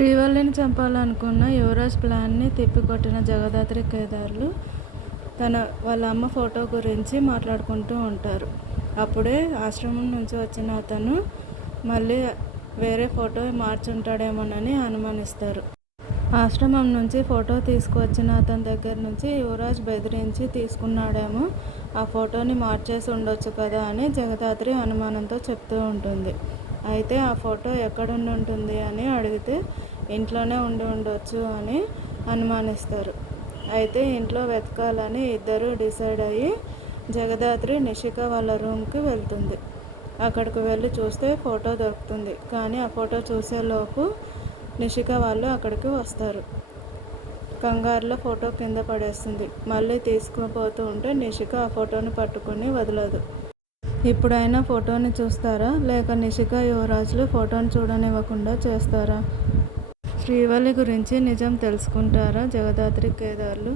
శ్రీవల్లిని చంపాలనుకున్న యువరాజ్ ప్లాన్ని తిప్పికొట్టిన జగదాత్రి కేదార్లు వాళ్ళ అమ్మ ఫోటో గురించి మాట్లాడుకుంటూ ఉంటారు. అప్పుడే ఆశ్రమం నుంచి వచ్చిన అతను మళ్ళీ వేరే ఫోటో మార్చుంటాడేమోనని అనుమానిస్తారు. ఆశ్రమం నుంచి ఫోటో తీసుకువచ్చిన అతని దగ్గర నుంచి యువరాజ్ బెదిరించి తీసుకున్నాడేమో, ఆ ఫోటోని మార్చేసి ఉండొచ్చు కదా అని జగదాత్రి అనుమానంతో చెప్తూ ఉంటుంది. అయితే ఆ ఫోటో ఎక్కడుండి ఉంటుంది అని అడిగితే ఇంట్లోనే ఉండి ఉండొచ్చు అని అనుమానిస్తారు. అయితే ఇంట్లో వెతకాలని ఇద్దరు డిసైడ్ అయ్యి జగదాత్రి నిషిక వాళ్ళ రూమ్కి వెళ్తుంది. అక్కడికి వెళ్ళి చూస్తే ఫోటో దొరుకుతుంది. కానీ ఆ ఫోటో చూసేలోపు నిషిక వాళ్ళు అక్కడికి వస్తారు. కంగారులో ఫోటో కింద పడేస్తుంది. మళ్ళీ తీసుకుపోతూ ఉంటే నిషిక ఆ ఫోటోని పట్టుకుని వదలదు. ఇప్పుడైనా ఫోటోని చూస్తారా, లేక నిషిక యువరాజులు ఫోటోని చూడనివ్వకుండా చేస్తారా? శ్రీవల్లి గురించి నిజం తెలుసుకుంటారా జగదాత్రి కేదార్లు?